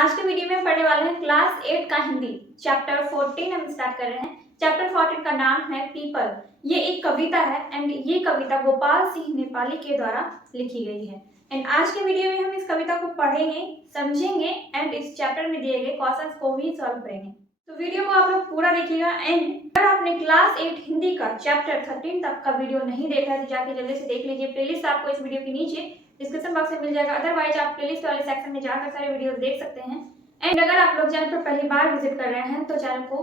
आज के वीडियो में हम पढ़ने वाले हैं क्लास 8 का हिंदी चैप्टर 14 हम स्टार्ट कर रहे हैं। चैप्टर 14 का नाम है पीपल। ये एक कविता है एंड ये कविता गोपाल सिंह नेपाली के द्वारा लिखी गई है। एंड आज के वीडियो में हम इस कविता को पढ़ेंगे, समझेंगे एंड इस चैप्टर में दिए गए क्वेश्चंस को भी सॉल्व करेंगे। तो वीडियो को आप लोग पूरा देखिएगा। एंड अगर आपने क्लास 8 हिंदी का चैप्टर 13 तक का वीडियो नहीं देखा है तो जाके जल्दी से देख लीजिए। प्लेलिस्ट आपको इस वीडियो के नीचे डिस्क्रिप्शन बॉक्स में मिल जाएगा। अदरवाइज आप प्लेलिस्ट वाले सेक्शन में जाकर सारे वीडियोस देख सकते हैं। एंड अगर आप लोग चैनल पर पहली बार विजिट कर रहे हैं तो चैनल को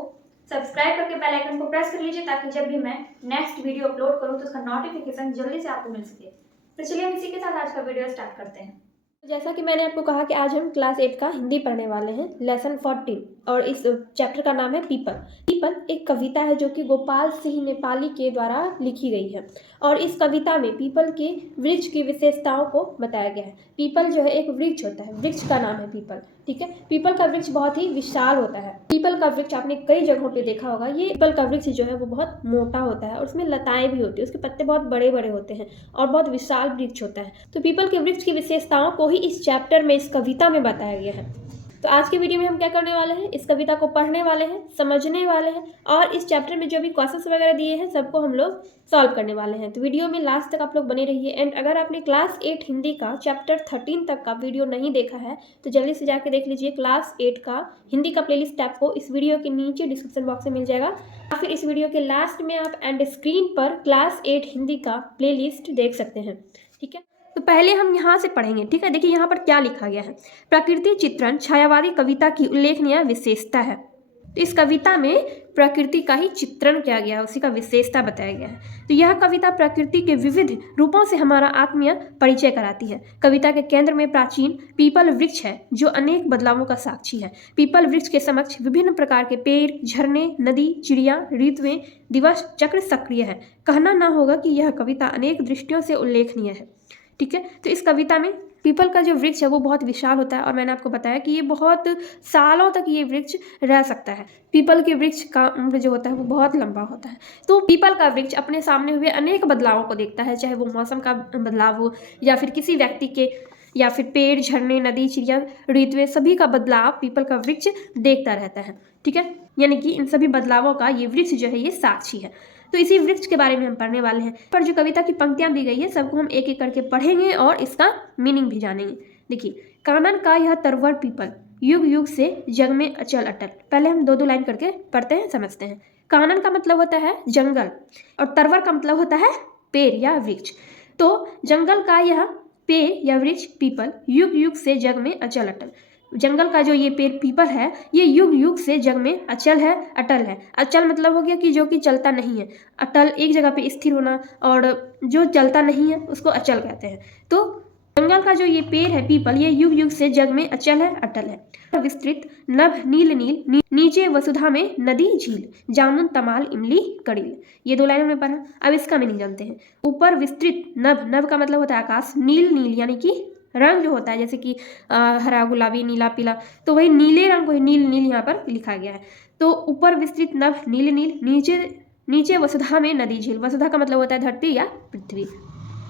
सब्सक्राइब करके बेल आइकन को प्रेस कर लीजिए ताकि जब भी मैं नेक्स्ट वीडियो अपलोड करूं तो उसका नोटिफिकेशन जल्दी से आपको मिल सके। तो चलिए हम इसी के साथ आज का वीडियो स्टार्ट करते हैं। जैसा कि मैंने आपको कहा कि आज हम क्लास 8 का हिंदी पढ़ने वाले हैं, लेसन 14, और इस चैप्टर का नाम है पीपल। पीपल एक कविता है जो कि गोपाल सिंह नेपाली के द्वारा लिखी गई है और इस कविता में पीपल के वृक्ष की विशेषताओं को बताया गया है। पीपल जो है एक वृक्ष होता है, वृक्ष का नाम है पीपल, ठीक है। पीपल का वृक्ष बहुत ही विशाल होता है। पीपल का वृक्ष आपने कई जगहों पे देखा होगा। ये पीपल का वृक्ष जो है वो बहुत मोटा होता है और उसमें लताएं भी होती है, उसके पत्ते बहुत बड़े बड़े होते हैं और बहुत विशाल वृक्ष होता है। तो पीपल के वृक्ष की विशेषताओं को ही इस चैप्टर में, इस कविता में बताया गया है। तो आज के वीडियो में हम क्या करने वाले हैं, इस कविता को पढ़ने वाले हैं, समझने वाले हैं और इस चैप्टर में जो भी क्वेश्चंस वगैरह दिए हैं सबको हम लोग सॉल्व करने वाले हैं। तो वीडियो में लास्ट तक आप लोग बने रहिए। एंड अगर आपने क्लास 8 हिंदी का चैप्टर 13 तक का वीडियो नहीं देखा है तो जल्दी से जाके देख लीजिए। क्लास 8 का हिंदी का प्लेलिस्ट आपको इस वीडियो के नीचे डिस्क्रिप्शन बॉक्स में मिल जाएगा या फिर इस वीडियो के लास्ट में आप एंड स्क्रीन पर क्लास 8 हिंदी का प्लेलिस्ट देख सकते हैं, ठीक है। तो पहले हम यहाँ से पढ़ेंगे, ठीक है। देखिए यहाँ पर क्या लिखा गया है। प्रकृति चित्रण छायावादी कविता की उल्लेखनीय विशेषता है। तो इस कविता में प्रकृति का ही चित्रण किया गया है, उसी का विशेषता बताया गया है। तो यह कविता प्रकृति के विविध रूपों से हमारा आत्मीय परिचय कराती है। कविता के केंद्र में प्राचीन पीपल वृक्ष है जो अनेक बदलावों का साक्षी है। पीपल वृक्ष के समक्ष विभिन्न प्रकार के पेड़, झरने, नदी, चिड़िया, ऋतुएं, दिवस चक्र सक्रिय है। कहना न होगा कि यह कविता अनेक दृष्टियों से उल्लेखनीय है, ठीक है। तो इस कविता में पीपल का जो वृक्ष है वो बहुत विशाल होता है और मैंने आपको बताया कि ये बहुत सालों तक ये वृक्ष रह सकता है। पीपल के वृक्ष का उम्र जो होता है वो बहुत लंबा होता है। तो पीपल का वृक्ष अपने सामने हुए अनेक बदलावों को देखता है, चाहे वो मौसम का बदलाव हो या फिर किसी व्यक्ति के, या फिर पेड़, झरने, नदी, चिड़िया, ऋतुएं, सभी का बदलाव पीपल का वृक्ष देखता रहता है, ठीक है। यानी कि इन सभी बदलावों का ये वृक्ष जो है ये साक्षी है। तो इसी वृक्ष के बारे में हम पढ़ने वाले हैं। पर जो कविता की पंक्तियां दी गई है सबको हम एक एक करके पढ़ेंगे और इसका मीनिंग भी जानेंगे। देखिए, कानन का यह तरवर पीपल युग युग से जग में अचल अटल। पहले हम दो दो लाइन करके पढ़ते हैं, समझते हैं। कानन का मतलब होता है जंगल और तरवर का मतलब होता है पेड़ या वृक्ष। तो जंगल का यह पेड़ या वृक्ष पीपल युग युग से जग में अचल अटल। जंगल का जो ये पेड़ पीपल है ये युग युग से जग में अचल है, अटल है। अचल मतलब हो गया कि जो कि चलता नहीं है, अटल एक जगह पे स्थिर होना, और जो चलता नहीं है उसको अचल कहते हैं। तो जंगल का जो ये पेड़ है पीपल ये युग युग से जग में अचल है, अटल है। विस्तृत नभ नील नील, नीचे वसुधा में नदी झील, जामुन तमाल इमली कड़ील। ये दो लाइनों में पढ़ा। अब इसका मीनिंग जानते हैं। ऊपर विस्तृत नभ, नभ का मतलब होता है आकाश, नील नील यानी कि रंग जो होता है जैसे कि हरा, गुलाबी, नीला, पीला, तो वही नीले रंग को नील नील यहाँ पर लिखा गया है। तो ऊपर विस्तृत नभ नील नील, नीचे वसुधा में नदी झील। वसुधा का मतलब होता है धरती या पृथ्वी।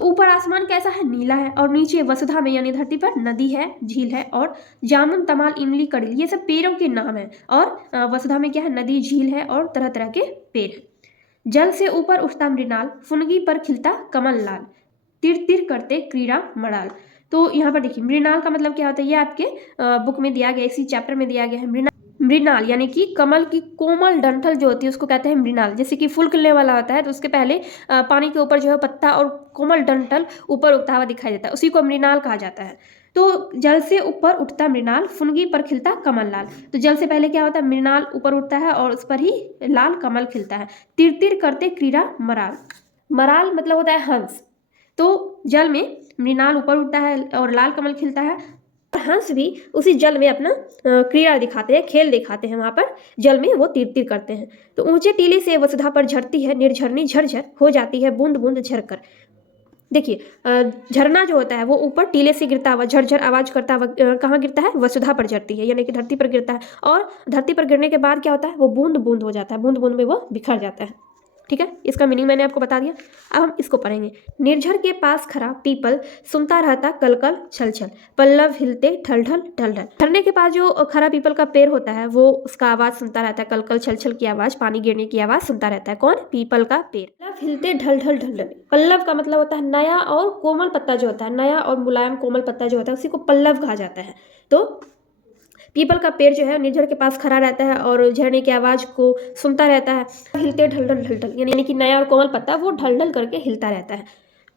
ऊपर आसमान कैसा है, नीला है, और नीचे वसुधा में यानी धरती पर नदी है, झील है, और जामुन तमाल इमली कड़ील ये सब पेड़ों के नाम है। और वसुधा में क्या है, नदी, झील है और तरह तरह के पेड़ है। जल से ऊपर उठता मृणाल, फुनगी पर खिलता कमल लाल, तिर तिर करते क्रीड़ा मड़ाल। तो यहाँ पर देखिए मृणाल का मतलब क्या होता है, ये आपके बुक में दिया गया, इसी चैप्टर में दिया गया है। मृणाल यानी कि कमल की कोमल डंठल जो होती है उसको कहते हैं मृणाल। जैसे कि फूल खिलने वाला होता है तो उसके पहले पानी के ऊपर जो है पत्ता और कोमल डंठल ऊपर उगता हुआ दिखाई देता है, उसी को मृणाल कहा जाता है। तो जल से ऊपर उठता मृणाल, फुनगी पर खिलता कमल लाल। तो जल से पहले क्या होता है, मृणाल ऊपर उठता है और उस पर ही लाल कमल खिलता है। तिर तिर करते क्रीड़ा मराल, मराल मतलब होता है हंस। तो जल में मृणाल ऊपर उठता है और लाल कमल खिलता है, और हंस भी उसी जल में अपना क्रीड़ा दिखाते हैं, खेल दिखाते हैं, वहाँ पर जल में वो तीर तीर करते हैं। तो ऊंचे टीले से वसुधा पर झरती है निर्झरनी, झरझर हो जाती है बूंद बूंद झरकर। देखिए झरना जो होता है वो ऊपर टीले से गिरता हुआ झरझर आवाज करता हुआ कहाँ गिरता है, वसुधा पर झरती है यानी कि धरती पर गिरता है। और धरती पर गिरने के बाद क्या होता है, वो बूंद बूंद हो जाता है, बूंद बूंद में वो बिखर जाता है। ठीक है, इसका मीनिंग मैंने आपको बता दिया। अब हम इसको पढ़ेंगे। निर्झर के पास खड़ा पीपल सुनता रहता कल कल छल छल, पल्लव हिलते ढल ढल ढल ढल। झरने के पास जो खड़ा पीपल का पेड़ होता है वो उसका आवाज सुनता रहता है, कल कल छल छल की आवाज, पानी गिरने की आवाज सुनता रहता है। कौन? पीपल का पेड़। पल्लव हिलते ढल ढल ढल ढल। पल्लव का मतलब होता है नया और कोमल पत्ता जो होता है, नया और मुलायम कोमल पत्ता जो होता है उसी को पल्लव कहा जाता है। तो पीपल का पेड़ जो है निर्झर के पास खड़ा रहता है और झरने की आवाज को सुनता रहता है। हिलते ढल ढल ढल ढल, यानी कि नया और कोमल पत्ता वो ढल ढल करके हिलता रहता है।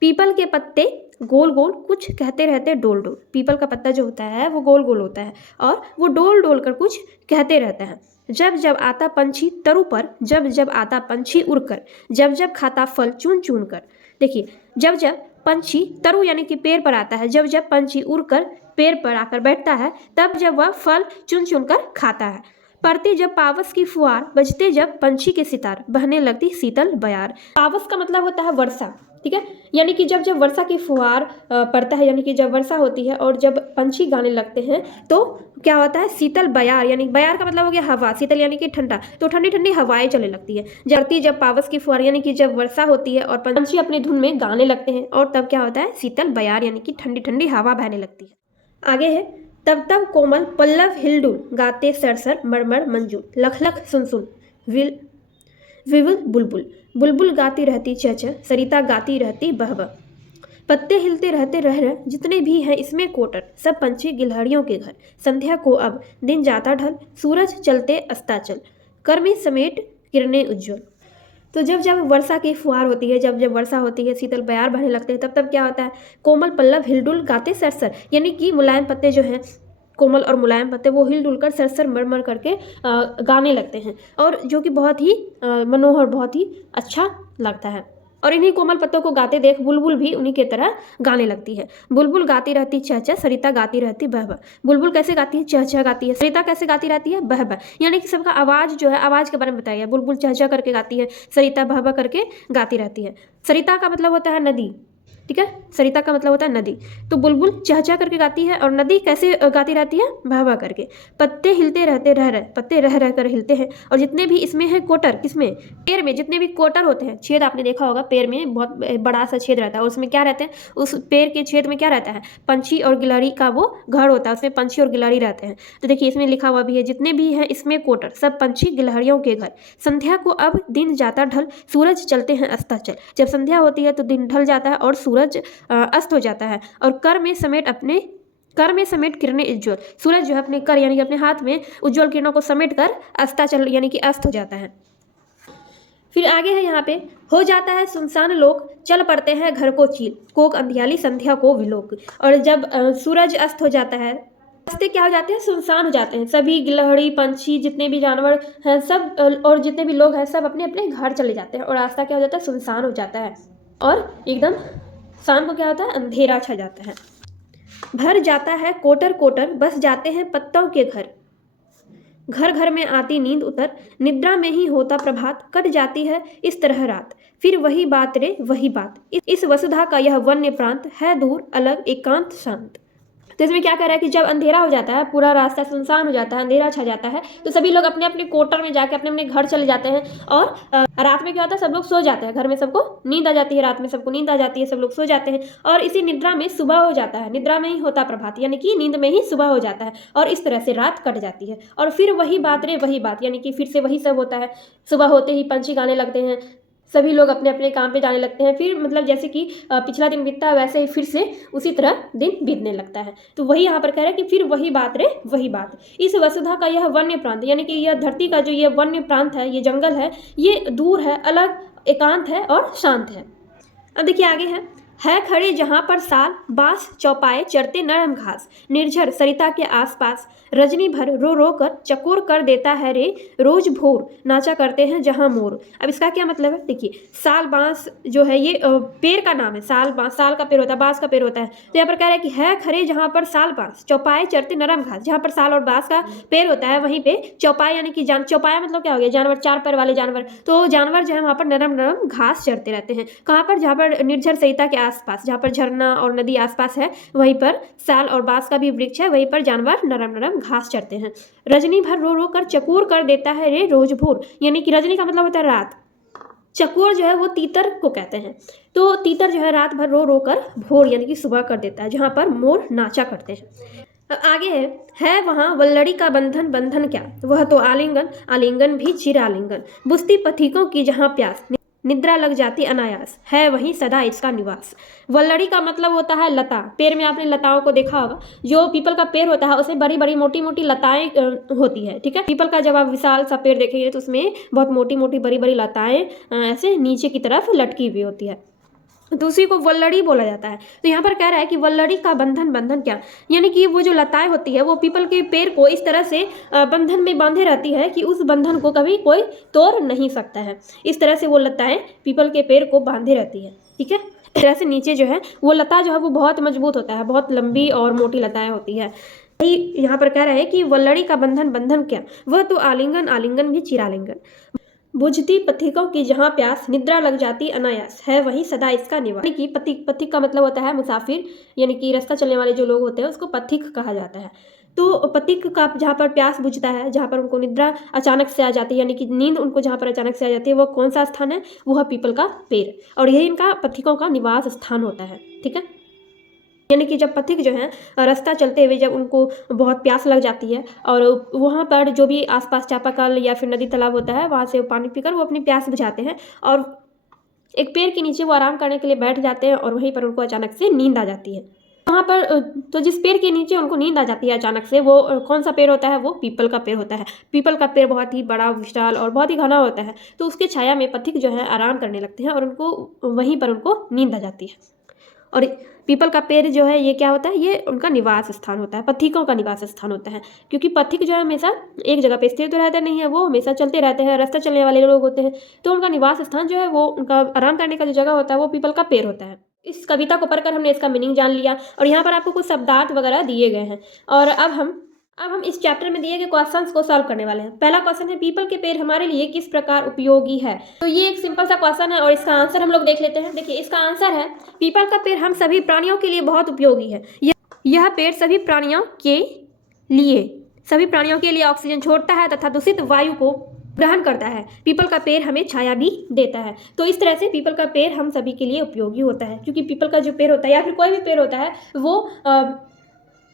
पीपल के पत्ते गोल गोल कुछ कहते रहते डोल डोल। पीपल का पत्ता जो होता है वो गोल गोल होता है और वो डोल डोल कर कुछ कहते रहता है। जब जब आता पंछी तरु पर, जब जब आता पंछी उड़कर, जब जब खाता फल चुन चुन कर। देखिए, जब जब पंछी तरु यानी कि पेड़ पर आता है, जब जब पंछी उड़कर पेड़ पर आकर बैठता है, तब जब वह फल चुन चुन कर खाता है। पड़ती जब पावस की फुहार, बजते जब पंछी के सितार, बहने लगती शीतल बयार। पावस का मतलब होता है वर्षा, ठीक है, यानी कि जब जब वर्षा की फुहार पड़ता है, यानी कि जब वर्षा होती है और जब पंछी गाने लगते हैं तो क्या होता है? शीतल बयार, यानी बयार का मतलब हो गया हवा, शीतल यानी कि ठंडा, तो ठंडी ठंडी हवाएं चलने लगती है। जड़ती जब पावस की फुहार, यानी कि जब वर्षा होती है और पंछी अपनी धुन में गाने लगते हैं और तब क्या होता है? शीतल बयार, यानी कि ठंडी ठंडी हवा बहने लगती है। आगे है, तब तब कोमल पल्लव हिलडुल, गाते सरसर मरमर मंजूल, लख लख सुन सुन विल विवल बुलबुल। बुलबुल गाती रहती चह चह, सरिता गाती रहती बह बह। पत्ते हिलते रहते रह रह, जितने भी हैं इसमें कोटर, सब पंछी गिलहरियों के घर। संध्या को अब दिन जाता ढल, सूरज चलते अस्ताचल, कर में समेट किरणें उज्ज्वल। तो जब जब वर्षा की फुहार होती है, जब जब वर्षा होती है, शीतल बयार बहने लगते हैं, तब तब क्या होता है? कोमल पल्लव हिलडुल गाते सरसर, यानी कि मुलायम पत्ते जो हैं, कोमल और मुलायम पत्ते वो हिलडुल कर सरसर मरमर करके गाने लगते हैं, और जो कि बहुत ही मनोहर, बहुत ही अच्छा लगता है। और इन्हीं कोमल पत्तों को गाते देख बुलबुल भी उन्हीं की तरह गाने लगती है। बुलबुल गाती रहती चह चह, सरिता गाती रहती बह बह। बुलबुल कैसे गाती है? चह चह गाती है। सरिता कैसे गाती रहती है? बह बह, यानी कि सबका आवाज़ जो है, आवाज़ के बारे में बताया गया। बुलबुल चह चह करके गाती है, सरिता बह बह करके गाती रहती है। सरिता का मतलब होता है नदी, ठीक है, सरिता का मतलब होता है नदी। तो बुलबुल चहचहा करके गाती है और नदी कैसे गाती रहती है? बह बह करके। पत्ते हिलते रहते रह रह, पत्ते रह रह कर हिलते हैं, और जितने भी इसमें है कोटर, किसमें? पेड़ में जितने भी कोटर होते हैं, छेद आपने देखा होगा, पेड़ में बहुत बड़ा सा छेद रहता है और उसमें क्या रहते हैं? उस पेड़ के छेद में क्या रहता है? पंछी और गिलहरी का वो घर होता है, उसमें पंछी और गिलहरी रहते हैं। तो देखिए इसमें लिखा हुआ भी है, जितने भी हैं इसमें कोटर, सब पंछी गिलहरियों के घर। संध्या को अब दिन जाता ढल, सूरज चलते हैं अस्ताचल। जब संध्या होती है तो दिन ढल जाता है और सूरज अस्त हो जाता है, और कर में समेट किरणें उज्ज्वल। सूरज जो है अपने कर यानी कि अपने हाथ में उज्ज्वल किरणों को समेट कर अस्ताचल यानी कि अस्त हो जाता है। फिर आगे है यहाँ पे, हो जाता है सुनसान लोक, चल पड़ते हैं घर को चील, कोक अंधियाली संध्या को विलोक। और जब सूरज अस्त हो जाता है, रास्ते क्या हो जाते हैं? सुनसान हो जाते हैं। सभी गिलहरी, पंछी, जितने भी जानवर हैं सब, और जितने भी लोग हैं सब अपने अपने घर चले जाते हैं, और रास्ता क्या हो जाता है? सुनसान हो जाता है, और एकदम शाम को क्या होता है? अंधेरा छा जाता है। भर जाता है कोटर कोटर, बस जाते हैं पत्तों के घर। घर घर में आती नींद उतर, निद्रा में ही होता प्रभात, कट जाती है इस तरह रात, फिर वही बात रे वही बात। इस वसुधा का यह वन्य प्रांत है दूर अलग एकांत शांत। तो इसमें क्या कह रहा है कि जब अंधेरा हो जाता है, पूरा रास्ता सुनसान हो जाता है, अंधेरा छा जाता है, तो सभी लोग अपने अपने कोटर में जाके अपने अपने घर चले जाते हैं, और रात में क्या होता है? सब लोग सो जाते हैं, घर में सबको नींद आ जाती है, रात में सबको नींद आ जाती है, सब लोग सो जाते हैं, और इसी निद्रा में सुबह हो जाता है, निद्रा में ही होता प्रभात, यानी कि नींद में ही सुबह हो जाता है, और इस तरह से रात कट जाती है, और फिर वही बात रे वही बात, यानी कि फिर से वही सब होता है। सुबह होते ही पंछी गाने लगते हैं, सभी लोग अपने अपने काम पे जाने लगते हैं, फिर मतलब जैसे कि पिछला दिन बीतता है वैसे ही फिर से उसी तरह दिन बीतने लगता है। तो वही यहाँ पर कह रहा है कि फिर वही बात रे वही बात। इस वसुधा का यह वन्य प्रांत, यानी कि यह धरती का जो ये वन्य प्रांत है, ये जंगल है, ये दूर है, अलग एकांत है और शांत है। अब देखिए आगे है खड़े जहाँ पर साल, बांस चौपाए चरते नरम घास, निर्झर सरिता के आसपास, रजनी भर रो रो कर चकोर कर देता है रे रोज भोर, नाचा करते हैं जहाँ मोर। अब इसका क्या मतलब है? देखिए, साल बांस जो है ये पेड़ का नाम है, साल बांस, साल का पेड़ होता है, बांस का पेड़ होता है। तो यहाँ पर कह रहा है कि है खड़े जहाँ पर साल बांस, चौपाए चरते नरम घास, जहाँ पर साल और बांस का पेड़ होता है वहीं पे चौपाए यानी कि चौपाया मतलब क्या हो गया? जानवर, चार पैर वाले जानवर। तो जानवर जो है वहाँ पर नरम नरम घास चरते रहते हैं। कहाँ पर? जहाँ पर निर्झर सरिता के आसपास, जहाँ पर झरना और नदी आसपास है, वहीं पर साल और बांस का भी वृक्ष है, वहीं पर जानवर नरम नरम घास चरते हैं। रजनी भर रो रो कर चकोर कर देता है रे रोज भोर, यानी कि रजनी का मतलब होता है रात, चकोर जो है वो तीतर को कहते हैं। तो तीतर जो है रात भर रो रो कर भोर यानी कि सुबह कर देता है, जहाँ पर मोर नाचा करते हैं। आगे है वहाँ वल्लड़ी का बंधन, बंधन क्या, वह तो आलिंगन, आलिंगन भी चिर आलिंगन, बुझती पथिकों की जहाँ प्यास, निद्रा लग जाती अनायास, है वहीं सदा इसका निवास। वल्लड़ी का मतलब होता है लता। पेड़ में आपने लताओं को देखा होगा, जो पीपल का पेड़ होता है उसमें बड़ी बड़ी मोटी मोटी लताएं होती है, ठीक है। पीपल का जब आप विशाल सा पेड़ देखेंगे तो उसमें बहुत मोटी मोटी बड़ी बड़ी लताएं ऐसे नीचे की तरफ लटकी हुई होती है, तो उसी को वल्लड़ी बोला जाता है। तो यहाँ पर कह रहा है कि वल्लड़ी का बंधन, बंधन क्या, यानी कि वो जो लताएं होती है वो पीपल के पेड़ को इस तरह से बंधन में बांधे रहती है कि उस बंधन को कभी कोई तोड़ नहीं सकता है। इस तरह से वो लताएं पीपल के पेड़ को बांधे रहती है, ठीक है। इस तरह से नीचे जो है वो लता जो है वो बहुत मजबूत होता है, बहुत लंबी और मोटी लताएं होती है। यहाँ पर कह रहा है कि वल्लड़ी का बंधन, बंधन क्या, वह तो आलिंगन, आलिंगन भी चिरालिंगन, बुझती पथिकों की जहाँ प्यास, निद्रा लग जाती अनायास, है वहीं सदा इसका निवास। यानी कि पथिक, पथिक का मतलब होता है मुसाफिर, यानी कि रास्ता चलने वाले जो लोग होते हैं उसको पथिक कहा जाता है। तो पथिक का जहाँ पर प्यास बुझता है, जहाँ पर उनको निद्रा अचानक से आ जाती है, यानी कि नींद उनको जहाँ पर अचानक से आ जाती है, वो कौन सा स्थान है, वो है पीपल का पेड़, और यही इनका पथिकों का निवास स्थान होता है, ठीक है। यानी कि जब पथिक जो हैं रास्ता चलते हुए जब उनको बहुत प्यास लग जाती है और वहाँ पर जो भी आसपास चापाकल या फिर नदी तालाब होता है वहाँ से पानी पीकर वो अपनी प्यास बुझाते हैं, और एक पेड़ के नीचे वो आराम करने के लिए बैठ जाते हैं, और वहीं पर उनको अचानक से नींद आ जाती है। वहाँ पर तो जिस पेड़ के नीचे उनको नींद आ जाती है अचानक से, वो कौन सा पेड़ होता है, वो पीपल का पेड़ होता है। पीपल का पेड़ बहुत ही बड़ा, विशाल और बहुत ही घना होता है, तो उसके छाया में पथिक जो है आराम करने लगते हैं और उनको वहीं पर उनको नींद आ जाती है। और पीपल का पेड़ जो है ये क्या होता है, ये उनका निवास स्थान होता है, पथिकों का निवास स्थान होता है, क्योंकि पथिक जो है हमेशा एक जगह पे स्थिर तो रहते नहीं है, वो हमेशा चलते रहते हैं, रास्ता चलने वाले लोग होते हैं, तो उनका निवास स्थान जो है वो उनका आराम करने का जो जगह होता है वो पीपल का पेड़ होता है। इस कविता को पढ़कर हमने इसका मीनिंग जान लिया, और यहाँ पर आपको कुछ शब्दार्थ वगैरह दिए गए हैं, और अब हम इस चैप्टर में दिए गए क्वेश्चंस को सॉल्व करने वाले हैं। पहला क्वेश्चन है, पीपल के पेड़ हमारे लिए किस प्रकार उपयोगी है। तो ये एक सिंपल सा क्वेश्चन है और इसका आंसर हम लोग देख लेते हैं। देखिए इसका आंसर है, पीपल का पेड़ हम सभी प्राणियों के लिए बहुत उपयोगी है। यह पेड़ सभी प्राणियों के लिए ऑक्सीजन छोड़ता है तथा दूषित वायु को ग्रहण करता है। पीपल का पेड़ हमें छाया भी देता है। तो इस तरह से पीपल का पेड़ हम सभी के लिए उपयोगी होता है, क्योंकि पीपल का जो पेड़ होता है या फिर कोई भी पेड़ होता है वो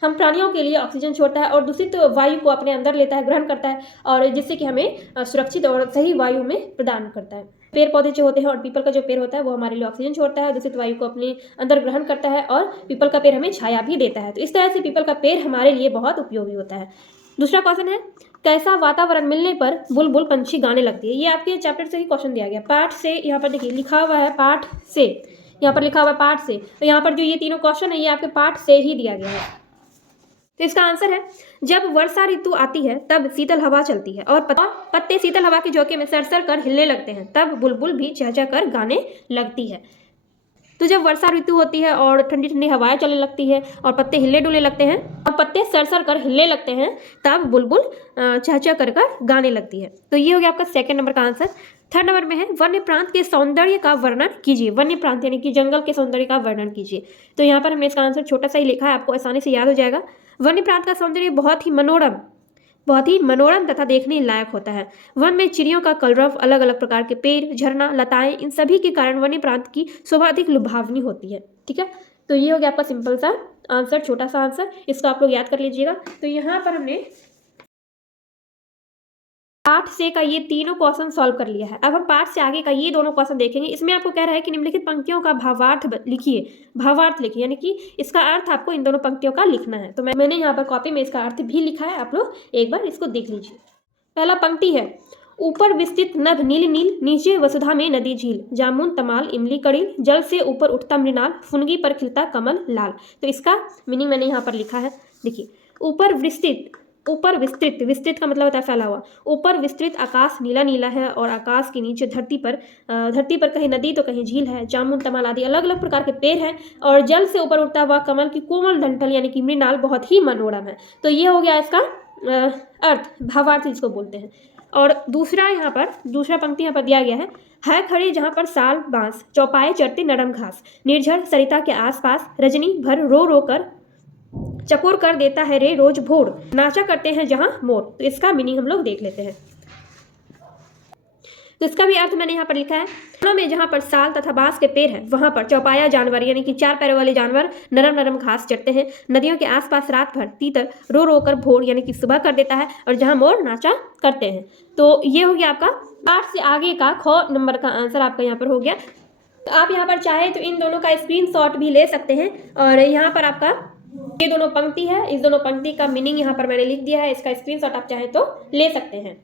हम प्राणियों के लिए ऑक्सीजन छोड़ता है और दूषित वायु को अपने अंदर लेता है, ग्रहण करता है, और जिससे कि हमें सुरक्षित और सही वायु में प्रदान करता है। पेड़ पौधे जो होते हैं और पीपल का जो पेड़ होता है वो हमारे लिए ऑक्सीजन छोड़ता है, दूषित वायु को अपने अंदर ग्रहण करता है, और पीपल का पेड़ हमें छाया भी देता है। तो इस तरह से पीपल का पेड़ हमारे लिए बहुत उपयोगी होता है। दूसरा क्वेश्चन है, कैसा वातावरण मिलने पर बुलबुल पंछी गाने लगती है। ये आपके चैप्टर से ही क्वेश्चन दिया गया, पाठ से। यहाँ पर देखिए लिखा हुआ है पाठ से, यहाँ पर लिखा हुआ है पाठ से, तो यहाँ पर जो ये तीनों क्वेश्चन है ये आपके पाठ से ही दिया गया है। तो इसका आंसर है, जब वर्षा ऋतु आती है तब शीतल हवा चलती है और पत्ते शीतल हवा के झोंके में सरसर कर हिलने लगते हैं, तब बुलबुल भी चहचह कर गाने लगती है। तो जब वर्षा ऋतु होती है और ठंडी ठंडी हवाएं चलने लगती है और पत्ते हिले डुलने लगते हैं और पत्ते सरसर कर हिलने लगते हैं, तब बुलबुल चहचह कर गाने लगती है। तो ये हो गया आपका सेकंड नंबर का आंसर। थर्ड नंबर में है, वन्य प्रांत के सौंदर्य का वर्णन कीजिए। वन्य प्रांत यानी कि जंगल के सौंदर्य का वर्णन कीजिए। तो यहाँ पर हमने इसका आंसर छोटा सा ही लिखा है, आपको आसानी से याद हो जाएगा। वन्य प्रांत का सौंदर्य बहुत ही मनोरम तथा देखने लायक होता है। वन में चिड़ियों का कलरव, अलग अलग प्रकार के पेड़, झरना, लताएं, इन सभी के कारण वन्य प्रांत की शोभा अधिक लुभावनी होती है। ठीक है, तो ये हो गया आपका सिंपल सा आंसर, छोटा सा आंसर, इसको आप लोग याद कर लीजिएगा। तो यहाँ पर हमने पाठ से का ये तीनों क्वेश्चन सॉल्व कर लिया है। अब हम पाठ से आगे का ये दोनों क्वेश्चन देखेंगे। इसमें आपको कह रहा है कि निम्नलिखित पंक्तियों का भावार्थ लिखिए। भावार्थ लिखिए यानी कि इसका अर्थ आपको इन दोनों पंक्तियों का लिखना है। तो मैंने यहाँ पर कॉपी में इसका अर्थ भी लिखा है, आप लोग एक बार इसको देख लीजिए। पहला पंक्ति है, ऊपर विस्तृत नभ नील नील, नीचे वसुधा में नदी झील, जामुन तमाल इमली कड़ील, जल से ऊपर उठता मृणाल, फुनगी पर खिलता कमल लाल। तो इसका मीनिंग मैंने यहाँ पर लिखा है। देखिए, ऊपर विस्तृत, विस्तृत का मतलब होता है फैला हुआ। ऊपर विस्तृत आकाश नीला नीला है और आकाश के नीचे धरती पर कहीं नदी तो कहीं झील है, जामुन तमाल आदि अलग अलग प्रकार के पेड़ हैं, और जल से ऊपर उठता हुआ कमल की कोमल डंठल यानी कि मृणाल बहुत ही मनोरम है। तो ये हो गया इसका अर्थ, भावार्थ जिसको बोलते हैं। और दूसरा पंक्ति यहाँ पर दिया गया है खड़ी जहाँ पर साल बांस, चौपाए चढ़ते नरम घास, निर्झर सरिता के आसपास, रजनी भर रो रो कर चकोर कर देता है रे रोज भोर, नाचा करते हैं जहां मोर। तो इसका मीनिंग हम लोग देख लेते हैं। तो इसका भी अर्थ मैंने यहाँ पर लिखा है, वनों में जहाँ पर साल तथा बांस के पेड़ है वहाँ पर चौपाया जानवर यानी कि 4 पैरों वाले जानवर नरम नरम घास चरते हैं। नदियों के आसपास रात भर तीतर रो रो कर भोर यानी कि सुबह कर देता है और जहाँ मोर नाचा करते हैं। तो ये हो गया आपका 8 से आगे का ख नंबर का आंसर आपका यहाँ पर हो गया। तो आप यहाँ पर चाहे तो इन दोनों का स्क्रीनशॉट भी ले सकते हैं और यहाँ पर आपका ये दोनों पंक्ति है, इस दोनों पंक्ति का मीनिंग यहाँ पर मैंने लिख दिया है, इसका स्क्रीनशॉट आप चाहे तो ले सकते हैं।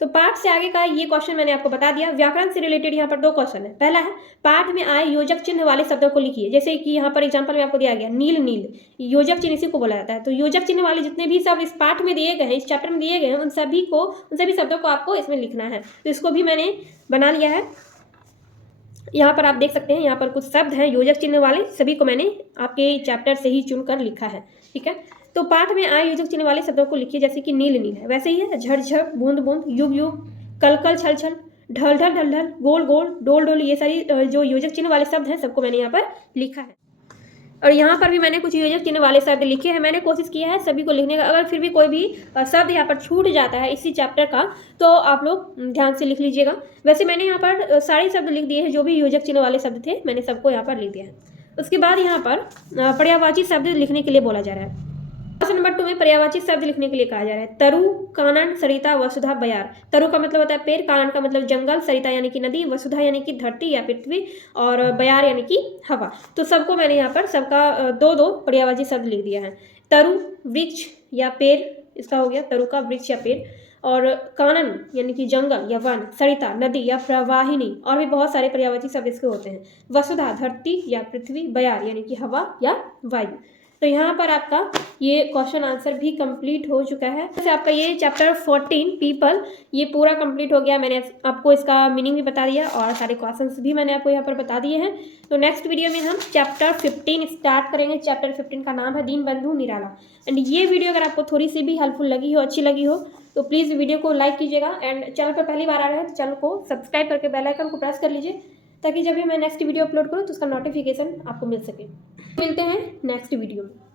तो पाठ से आगे का ये क्वेश्चन मैंने आपको बता दिया। व्याकरण से रिलेटेड यहाँ पर 2 क्वेश्चन है। पहला है पाठ में आए योजक चिन्ह वाले शब्दों को लिखिए। जैसे कि यहाँ पर एग्जांपल में आपको दिया गया नील, नील योजक चिन्ह इसी को बोला जाता है। तो योजक चिन्ह वाले जितने भी शब्द इस पाठ में दिए गए हैं, इस चैप्टर में दिए गए हैं, उन सभी शब्दों को आपको इसमें लिखना है। तो इसको भी मैंने बना लिया है। यहाँ पर आप देख सकते हैं, यहाँ पर कुछ शब्द हैं योजक चिन्ह वाले, सभी को मैंने आपके चैप्टर से ही चुनकर लिखा है। ठीक है, तो पाठ में आए योजक चिन्ह वाले शब्दों को लिखिए। जैसे कि नील, नील है, वैसे ही है झड़, बूंद, बूंद, युग, युग, कल, कल, छल, छल, ढल, ढल, ढल, ढल, गोल, गोल, डोल, डोल, ये सारी जो योजक चिन्ह वाले शब्द हैं सबको मैंने यहाँ पर लिखा है। और यहाँ पर भी मैंने कुछ योजक चिन्ह वाले शब्द लिखे हैं। मैंने कोशिश किया है सभी को लिखने का। अगर फिर भी कोई भी शब्द यहाँ पर छूट जाता है इसी चैप्टर का तो आप लोग ध्यान से लिख लीजिएगा। वैसे मैंने यहाँ पर सारे शब्द लिख दिए हैं, जो भी योजक चिन्ह वाले शब्द थे मैंने सबको यहाँ पर लिख दिया है। उसके बाद यहाँ पर पर्यायवाची शब्द लिखने के लिए बोला जा रहा है। क्वेश्चन नंबर 2 में पर्यायवाची शब्द लिखने के लिए कहा जा रहा है। तरु, कानन, सरिता, वसुधा, बयार। तरु का मतलब होता है पेड़, कानन का मतलब जंगल, सरिता यानी कि नदी, वसुधा यानी कि धरती या पृथ्वी, और बयार यानी कि हवा। तो सबको मैंने यहाँ पर सबका 2-2 पर्यायवाची शब्द लिख दिया है। तरु वृक्ष या पेड़, इसका हो गया तरु का वृक्ष या पेड़, और कानन यानी कि जंगल या वन, सरिता नदी या प्रवाहिनी, और भी बहुत सारे पर्यायवाची शब्द इसके होते हैं। वसुधा धरती या पृथ्वी, बयार यानी कि हवा या वायु। तो यहाँ पर आपका ये क्वेश्चन आंसर भी कंप्लीट हो चुका है। जैसे आपका ये चैप्टर 14 पीपल ये पूरा कंप्लीट हो गया। मैंने आपको इसका मीनिंग भी बता दिया और सारे क्वेश्चंस भी मैंने आपको यहाँ पर बता दिए हैं। तो नेक्स्ट वीडियो में हम चैप्टर 15 स्टार्ट करेंगे। चैप्टर 15 का नाम है दीनबंधु निराला। एंड ये वीडियो अगर आपको थोड़ी सी भी हेल्पफुल लगी हो, अच्छी लगी हो, तो प्लीज़ वीडियो को लाइक कीजिएगा। एंड चैनल पर पहली बार आ रहे हैं तो चैनल को सब्सक्राइब करके बेल आइकन को प्रेस कर लीजिए, ताकि जब भी मैं नेक्स्ट वीडियो अपलोड करूँ तो उसका नोटिफिकेशन आपको मिल सके। मिलते हैं नेक्स्ट वीडियो में।